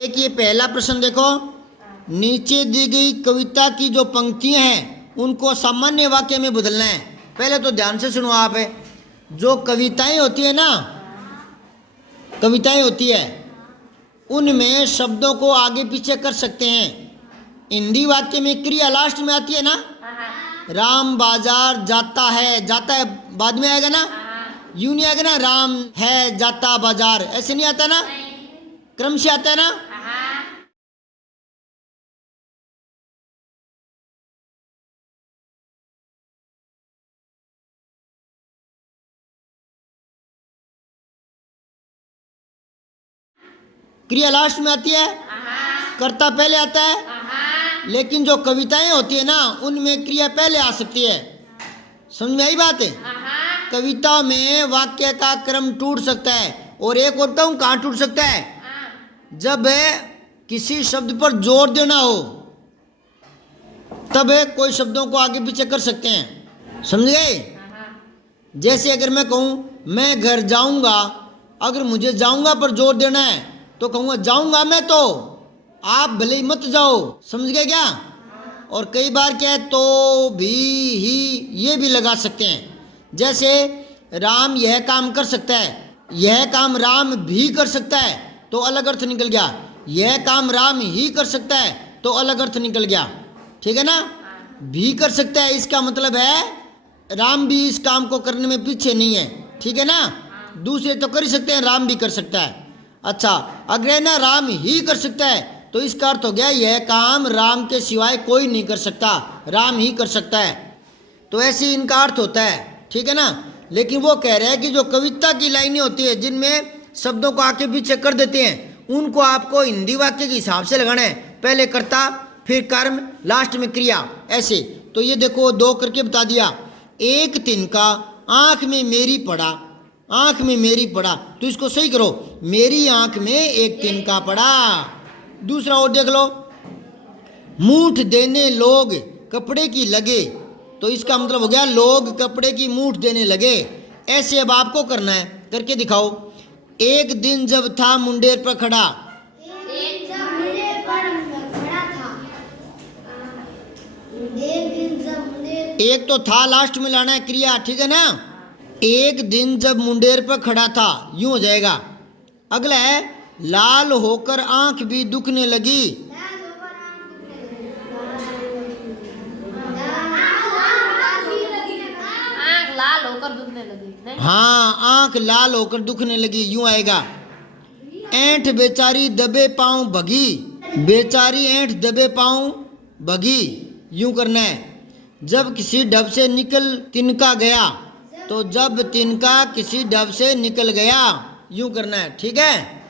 एक ये पहला प्रश्न देखो, नीचे दी गई कविता की जो पंक्तियां हैं उनको सामान्य वाक्य में बदलना है। पहले तो ध्यान से सुनो आप, जो कविताएं होती है ना, कविताएं होती है उनमें शब्दों को आगे पीछे कर सकते हैं। हिंदी वाक्य में क्रिया लास्ट में आती है ना, राम बाजार जाता है, जाता है बाद में आएगा ना, यूं नहीं आएगा ना, राम है जाता बाजार, ऐसे नहीं आता ना, क्रम से आता है ना। क्रिया लास्ट में आती है, कर्ता पहले आता है, लेकिन जो कविताएं होती है ना उनमें क्रिया पहले आ सकती है। समझ में आई बात है? कविता में वाक्य का क्रम टूट सकता है। और एक और कहूं कहाँ टूट सकता है, जब किसी शब्द पर जोर देना हो तब कोई शब्दों को आगे पीछे कर सकते हैं। समझ गए? जैसे अगर मैं कहूं मैं घर जाऊंगा, अगर मुझे जाऊंगा पर जोर देना है तो कहूंगा जाऊंगा मैं, तो आप भले ही मत जाओ। समझ गए क्या? और कई बार क्या है, तो भी ही ये भी लगा सकते हैं। जैसे राम यह काम कर सकता है, यह काम राम भी कर सकता है, तो अलग अर्थ निकल गया। यह काम राम ही कर सकता है तो अलग अर्थ निकल गया। ठीक है ना? भी कर सकता है इसका मतलब है राम भी इस काम को करने में पीछे नहीं है। ठीक है ना? दूसरे तो कर ही सकते हैं, राम भी कर सकता है। अच्छा, अगर ना राम ही कर सकता है तो इसका अर्थ हो गया यह काम राम के सिवाय कोई नहीं कर सकता, राम ही कर सकता है। तो ऐसे इनका अर्थ होता है। ठीक है ना? लेकिन वो कह रहे हैं कि जो कविता की लाइनें होती है जिनमें शब्दों को आगे पीछे कर देते हैं उनको आपको हिंदी वाक्य के हिसाब से लगाना है। पहले कर्ता, फिर कर्म, लास्ट में क्रिया, ऐसे। तो ये देखो दो करके बता दिया। एक तिनका आंख में मेरी पड़ा, आंख में मेरी पड़ा, तो इसको सही करो, मेरी आंख में एक तिनका पड़ा। दूसरा और देख लो, मूठ देने लोग कपड़े की लगे, तो इसका मतलब हो गया लोग कपड़े की मूठ देने लगे। ऐसे अब आपको करना है, करके दिखाओ। एक दिन जब था मुंडेर पर खड़ा, एक जब मुंडेर पर खड़ा था, एक दिन जब मुंडेर, एक तो था लास्ट में लाना है क्रिया। ठीक है ना? एक दिन जब मुंडेर पर खड़ा था, यूं हो जाएगा। अगला है लाल होकर आंख भी दुखने लगी, आंख लाल होकर दुखने लगी। हाँ, आंख लाल होकर दुखने लगी, यूं आएगा। ऐंठ बेचारी दबे पांव भगी, बेचारी ऐंठ दबे पांव भगी, यूं करना है। जब किसी डब से निकल तिनका गया, तो जब तिनका किसी डब से निकल गया, यूं करना है। ठीक है?